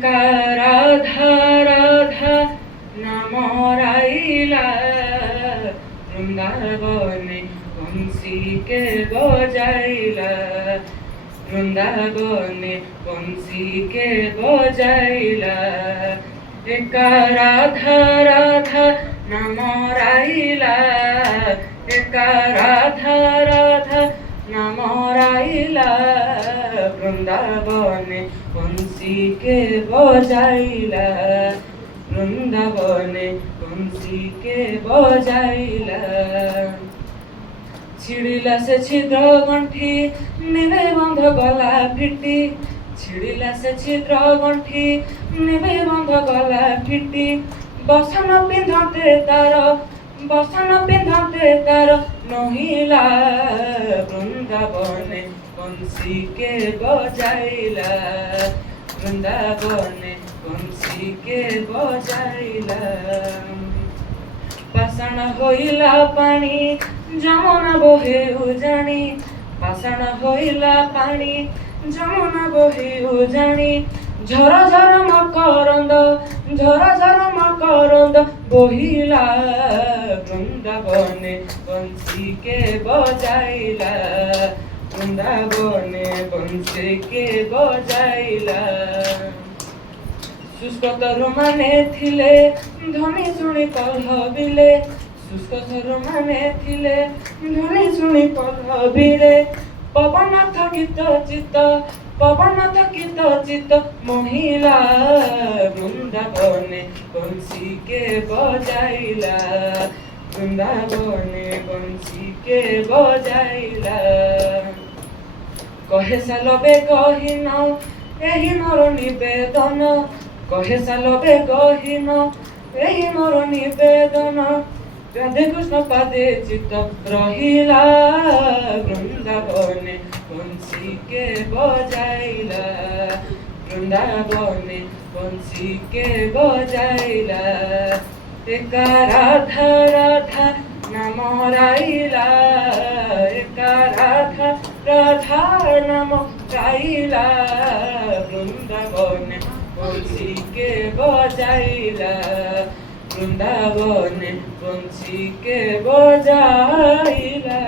একা রাধা রাধা নাম রাইলা বৃন্দাবনে বংশীকে বজাইলা বৃন্দাবনে বংশীকে বজাইলা একা রাধা রাধা নাম রাইলা একা রাধা রাধা নাম রাইলা বৃন্দাবনে বংশীকে বজাইলা বৃন্দাবনে বংশীকে বজাইলা ছিড়িলা সে ছিদ্র গণ্ঠি নেবে বন্ধ গলা ফিটি ছিড়িলা সে ছিদ্র গণ্ঠি নেবে বন্ধ গলা ফিটি বসন পিন্ধতে তার নহিলা বৃন্দাবনে বংশীকে বজাইলা বৃন্দাবনে বংশীকে বজাইলা পাষাণ হইলা পানি যমুনা বহে উজানি পাষাণ হইলা পানি যমুনা বহে উজানি ঝর ঝর মকরন্দ বহিলা বৃন্দাবনে বংশীকে বজাইলা বৃন্দাবনে বংশীকে বজাইলা শুষ্ক তরুମାନେ ଥିଲେ ଧ୍ୱନି ଶୁଣି କଲହବିଲେ শুষ্ক ତରୁମାନେ ଥିଲେ ଧ୍ୱନି ଶୁଣି କଲହବିଲେ ପବନ ଥକିତ ଚିତ୍ତ ମହିଲା ବୃନ୍ଦାବନେ ବଂଶୀକେ ବଜାଇଲା বৃন্দাবনে বংশীকে বজাইলা কহে সালবে গহীন ଏହି ମୋର ନିବେଦନ କହେ ସାଲବେ ଗହୀନ ଏହି ମୋର ନିବେଦନ ରାଧେ କୃଷ୍ଣ ପାଦେ ଚିତ୍ତ ରହିଲା ବୃନ୍ଦାବନେ ବଂଶୀକେ ବଜାଇଲା ବୃନ୍ଦାବନେ ବଂଶୀକେ ବଜାଇଲା ଏକା ରାଧା ରାଧା নাম রাইলা একা রাধা রাধা নাম রাইলা বৃন্দাবনে বংশীকে বজাইলা বৃন্দাবনে বংশীকে বজাইলা।